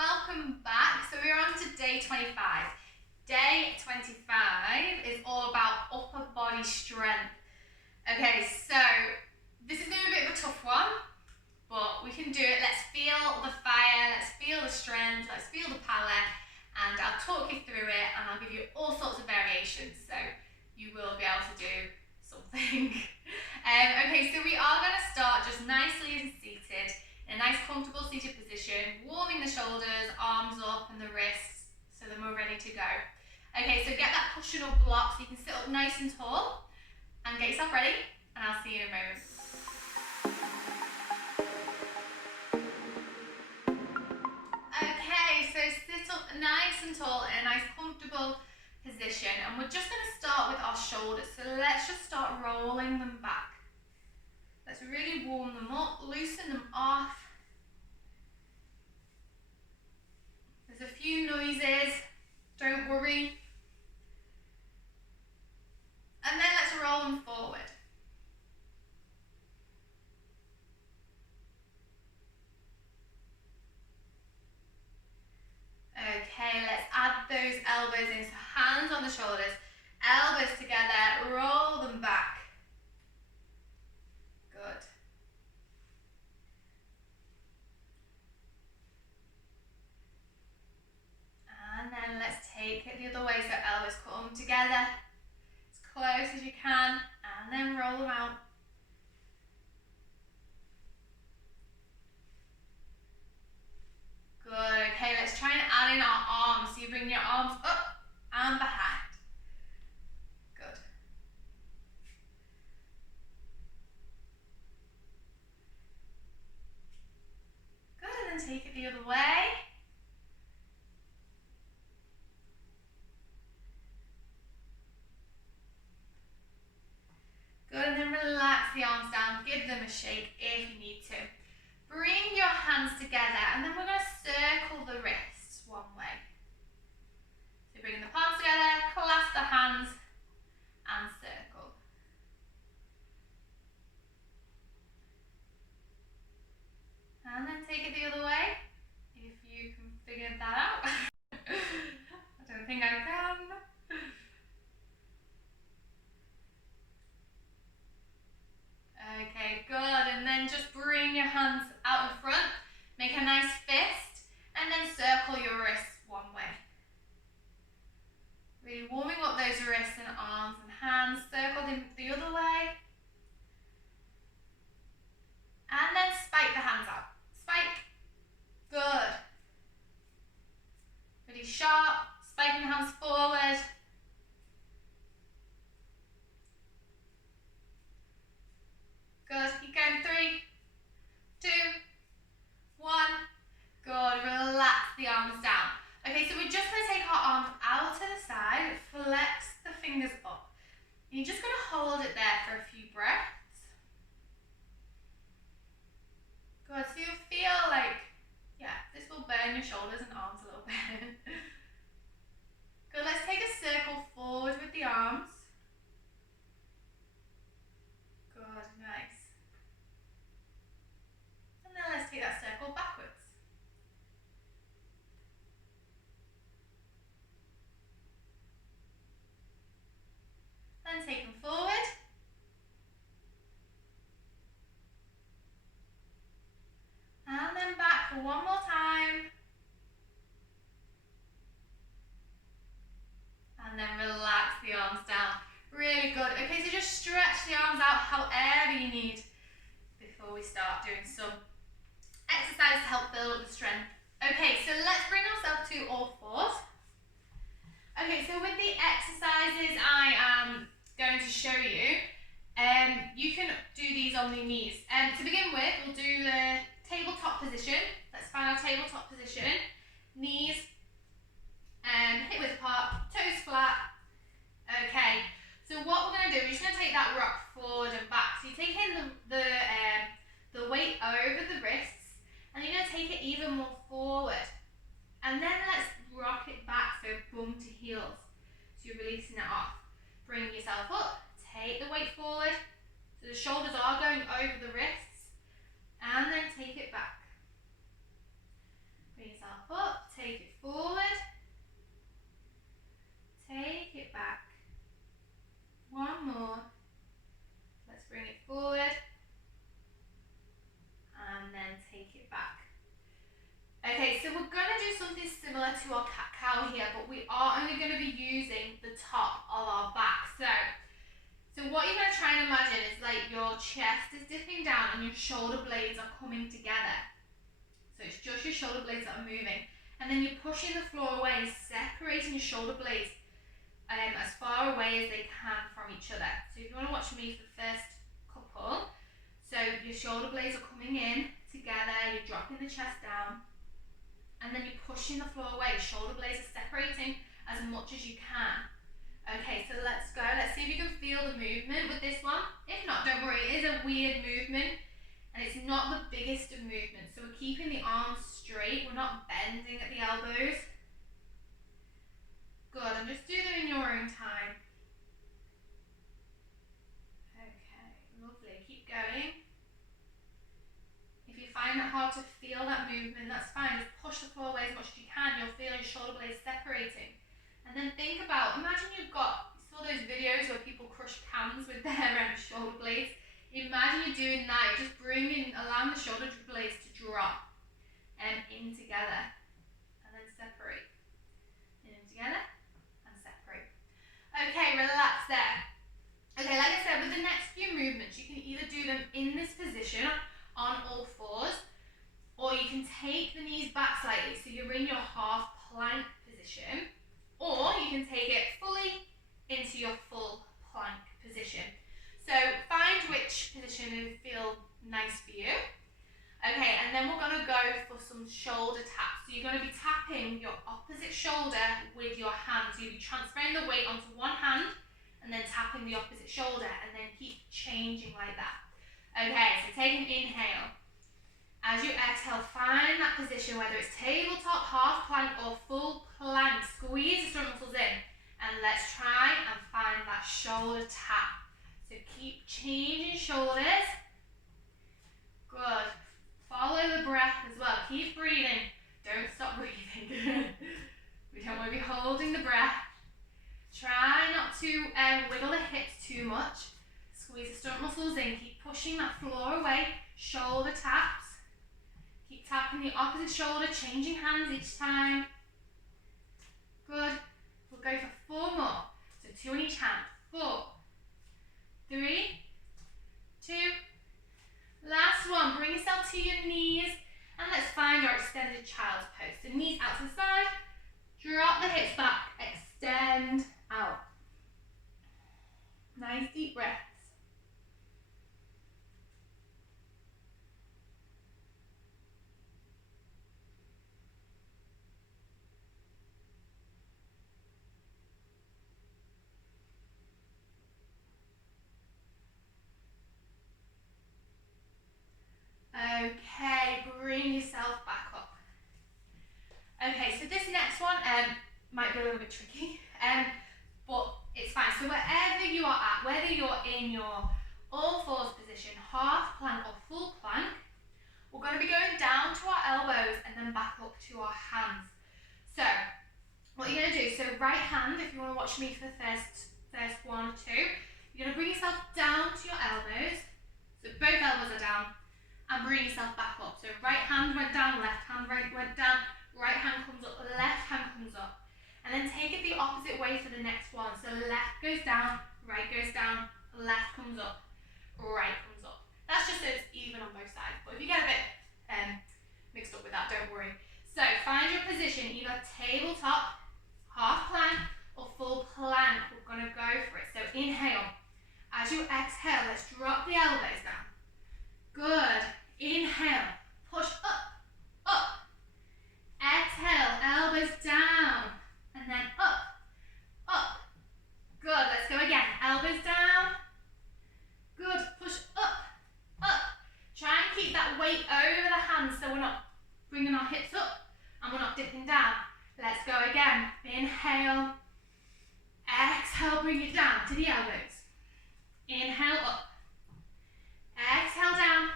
welcome back. So we're on to day 25. Day 25 is all about upper body strength. Okay, so this is going to be a bit of a tough one, but we can do it. Let's feel the fire, let's feel the strength, let's feel the power, and I'll talk you through it and I'll give you all sorts of variations so you will be able to do something. Okay, so we are going to start just nicely seated in a nice comfortable seated position, warming the shoulders, arms up and the wrists so then we're ready to go. Okay, so get that cushion or block so you can sit up nice and tall and get yourself ready, and I'll see you in a moment. Okay, so sit up nice and tall in a nice comfortable position, and we're just going to start with our shoulders. So let's just start rolling them back. Let's really warm them up, loosen them off. There's a few noises, don't worry. And then let's roll them forward. Okay, let's add those elbows in. So hands on the shoulders, elbows together, roll them back. Good. And then let's take it the other way, so elbows come together as close as you can, and then roll them out. Good, okay, let's try and add in our arms. So you bring your arms up and behind. Good. Good, and then take it the other way. Good, and then relax the arms down, give them a shake if you need to. Bring your hands together, and then we're going to circle the wrists one way. So bring the palms together, clasp the hands, and circle. And then take it the other way, if you can figure that out. I don't think I can. Okay, good, and then just bring your hands out in front, make a nice fist, and then circle your wrists one way. Really warming up those wrists and arms and hands, circle them the other way. And then spike the hands out. Spike. Good. Really sharp, spiking the hands forward. Good, keep going, 3, 2, 1. Good, relax the arms down. Okay, so we're just going to take our arms out to the side, flex the fingers up. And you're just going to hold it there for a few breaths. Good, so you'll feel like, this will burn your shoulders and arms a little bit. Good, let's take a circle forward with the arms. Good, nice. And then let's take that circle backwards. Then take them forward. And then back for one more time. And then relax the arms down. Really good. Okay, so just stretch the arms out however you need before we start doing some exercise to help build up the strength. Okay, so let's bring ourselves to all fours. Okay, so with the exercises I am going to show you, you can do these on the knees. To begin with, we'll do the tabletop position. Let's find our tabletop position. Knees hip width apart, toes flat. Okay, so what we're going to do, we're just going to take that rock forward and back. So you're taking the weight over the wrists, and you're going to take it even more forward. And then let's rock it back, so bum to heels. So you're releasing it off. Bring yourself up, take the weight forward, so the shoulders are going over the wrists, and then take it back. Bring yourself up, take it forward, take it back. One more. Let's bring it forward and then take it back. Okay, so we're going to do something similar to our cat-cow here, but we are only going to be using the top of our back. So what you're going to try and imagine is like your chest is dipping down and your shoulder blades are coming together. So it's just your shoulder blades that are moving. And then you're pushing the floor away, separating your shoulder blades as far away as they can from each other. So if you want to watch me for the first couple, so your shoulder blades are coming in together, you're dropping the chest down, and then you're pushing the floor away. Your shoulder blades are separating as much as you can. Okay, so let's go. Let's see if you can feel the movement with this one. If not, don't worry, it is a weird movement, and it's not the biggest of movements. So we're keeping the arms straight, we're not bending at the elbows. Good, and just do them in your own time. Okay, lovely, keep going. If you find it hard to feel that movement, that's fine. Just push the floor away as much as you can. You'll feel your shoulder blades separating. And then think about, imagine you saw those videos where people crush cans with their shoulder blades. Imagine you're doing that, you're just allowing the shoulder blades to drop in together and then separate. In together and separate. Okay, relax there. Okay, like I said, with the next few movements, you can either do them in this position on all fours, or you can take the knees back slightly, so you're in your half plank position, or you can take it fully into your full plank position. So find which position will feel nice for you. Okay, and then we're going to go for some shoulder taps. So you're going to be tapping your opposite shoulder with your hand. So you'll be transferring the weight onto one hand and then tapping the opposite shoulder, and then keep changing like that. Okay, so take an inhale. As you exhale, find that position, whether it's tabletop, half plank or full plank. Squeeze the stomach muscles in, and let's try and find that shoulder tap. So keep changing shoulders. Good. Follow the breath as well. Keep breathing. Don't stop breathing. We don't want to be holding the breath. Try not to wiggle the hips too much. Squeeze the stomach muscles in. Keep pushing that floor away. Shoulder taps. Keep tapping the opposite shoulder, changing hands each time. Good. We'll go for 4 more. So 2 on each hand. 4, 3, 2. Last one. Bring yourself to your knees, and let's find our extended child's pose. So knees out to the side. Drop the hips back. Extend out. Nice deep breaths. Okay, bring yourself back up. Okay, so this next one might be a little bit tricky, but it's fine. So wherever you are at, whether you're in your all fours position, half plank or full plank, we're going to be going down to our elbows and then back up to our hands. So what you're going to do, so right hand, if you want to watch me for the first 1 or 2, you're going to bring yourself down to your elbows, so both elbows are down, and bring yourself back up. So right hand went down, left hand went down, right hand comes up, left hand comes up. And then take it the opposite way for the next one. So left goes down, right goes down, left comes up, right comes up. That's just so it's even on both sides. But if you get a bit mixed up with that, don't worry. So find your position, either tabletop, half plank, or full plank. We're going to go for it. So inhale. As you exhale, let's drop the elbows down. Good. Inhale. Push up, up. Exhale, elbows down. And then up, up. Good. Let's go again. Elbows down. Good. Push up, up. Try and keep that weight over the hands so we're not bringing our hips up and we're not dipping down. Let's go again. Inhale. Exhale, bring it down to the elbows. Inhale up. Exhale down.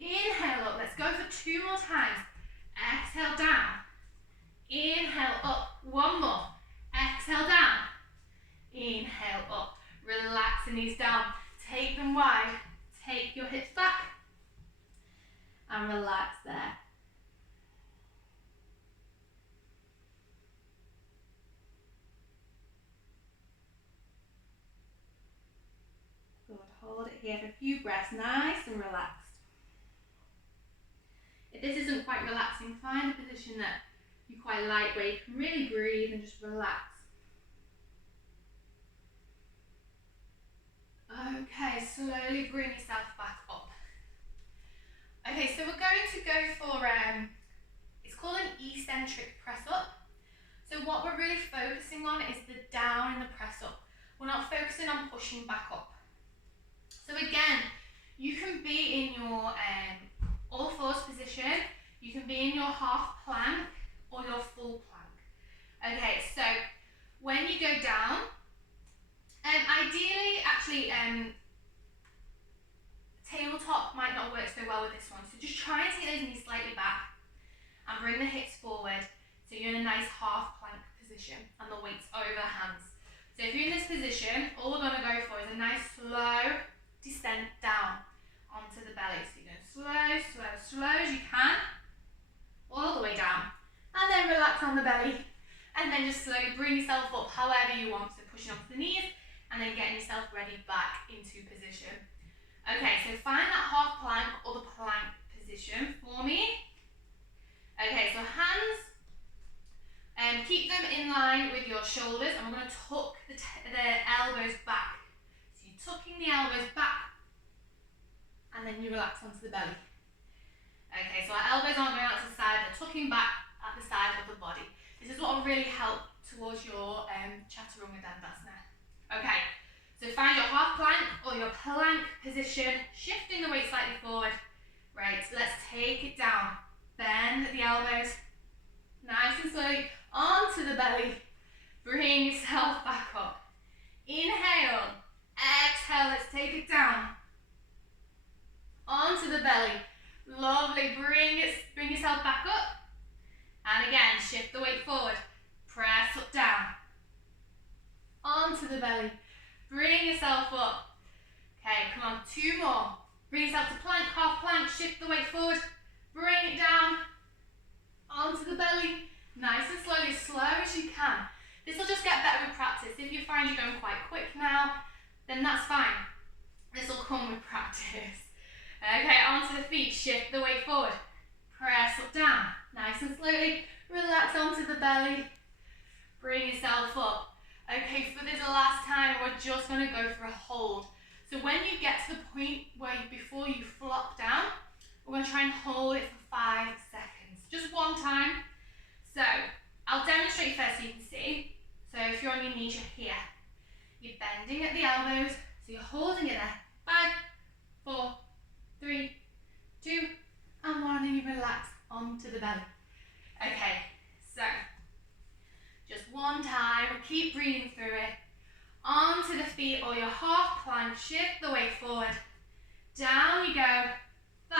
Inhale up. Let's go for 2 more times. Exhale down. Inhale up, one more. Exhale down. Inhale up, relax the knees down. Take them wide, take your hips back and relax there. Good, hold it here for a few breaths, nice and relaxed. If this isn't quite relaxing, find a position that you quite like where you can really breathe and just relax. Okay, slowly bring yourself back up. Okay, so we're going to go for, it's called an eccentric press up. So what we're really focusing on is the down in the press up. We're not focusing on pushing back up. So again, you can be in your all fours position, you can be in your half plank or your full plank. Okay, so when you go down, ideally, actually, tabletop might not work so well with this one. So just try and take those knees slightly back and bring the hips forward so you're in a nice half plank position and the weight's over the hands. So if you're in this position, all we're going to go for is a nice slow descent down onto the belly. So you're going slow, slow, slow as you can, all the way down. And then relax on the belly. And then just slowly bring yourself up however you want. So pushing onto the knees and then getting yourself ready back into position. Okay, so find that half plank or the plank position for me. Okay, so hands, keep them in line with your shoulders, and we're going to tuck the elbows back. So you're tucking the elbows back, and then you relax onto the belly. Okay, so our elbows aren't going out to the side, they're tucking back at the side of the body. This is what will really help towards your chaturanga dandasana. Okay, so find your half plank or your plank position, shifting the weight slightly forward. Right, so let's take it down. Bend the elbows, nice and slowly, onto the belly. Bring yourself back up. Inhale, exhale, let's take it down. Onto the belly. Lovely, bring yourself back up. And again, shift the weight forward. Press up, down. Onto the belly. Bring yourself up. Okay, come on, two more. Bring yourself to plank, half plank, shift the weight forward. Bring it down. Onto the belly. Nice and slowly, as slow as you can. This will just get better with practice. If you find you're going quite quick now, then that's fine. This will come with practice. Okay, onto the feet, shift the weight forward. Press up, down. Nice and slowly, relax onto the belly. Bring yourself up. Okay, for this last time, we're just going to go for a hold. So when you get to the point where before you flop down, we're going to try and hold it for 5 seconds. Just one time. So I'll demonstrate first so you can see. So if you're on your knees, you're here. You're bending at the elbows, so you're holding it there. 5, 4, 3, 2, and 1, and you relax onto the belly. Okay, so just one time, keep breathing through it. Onto the feet or your half plank, shift the weight forward. Down you go. 5,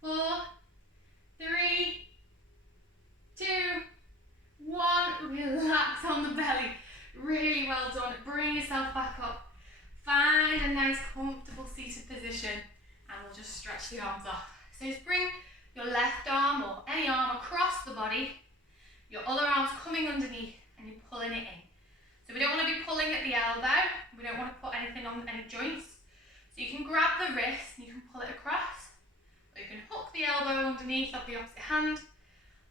4, 3, 2, 1. Relax on the belly. Really well done. Bring yourself back up. Find a nice comfortable seated position and we'll just stretch the arms off. So just bring your left arm or any arm across the body. Your other arm's coming underneath and you're pulling it in. So we don't want to be pulling at the elbow. We don't want to put anything on any joints. So you can grab the wrist and you can pull it across. Or you can hook the elbow underneath of the opposite hand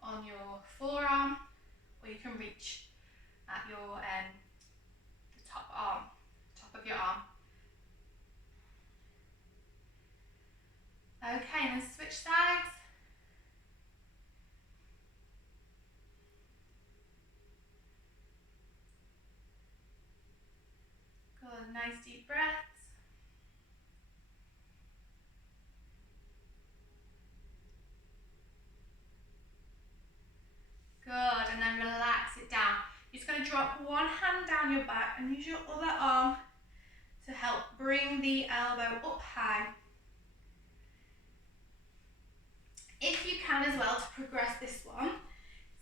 on your forearm. Or you can reach at your the top of your arm. Okay, and then switch sides. Good, nice deep breaths. Good, and then relax it down. You're just going to drop one hand down your back and use your other arm to help bring the elbow up high. If you can as well, to progress this one,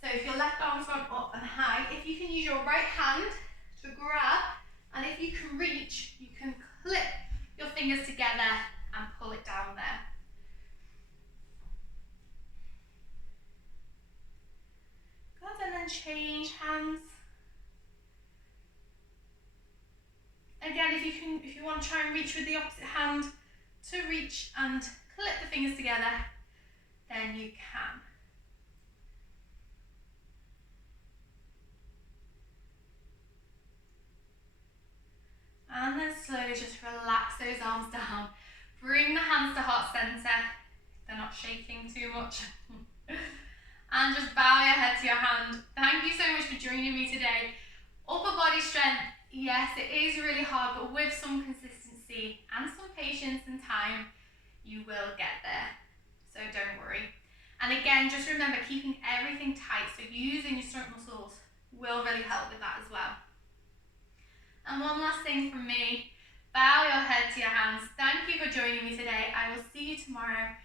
So if your left arm's gone up and high, if you can use your right hand to grab, and if you can reach, you can clip your fingers together and pull it down there. Good, and then change hands. Again, if you want to try and reach with the opposite hand to reach and clip the fingers together, then you can. And then slowly just relax those arms down. Bring the hands to heart center. They're not shaking too much. And just bow your head to your hand. Thank you so much for joining me today. Upper body strength, yes, it is really hard, but with some consistency and some patience and time, you will get there. So don't worry. And again, just remember keeping everything tight. So using your stomach muscles will really help with that as well. And one last thing from me, bow your head to your hands. Thank you for joining me today. I will see you tomorrow.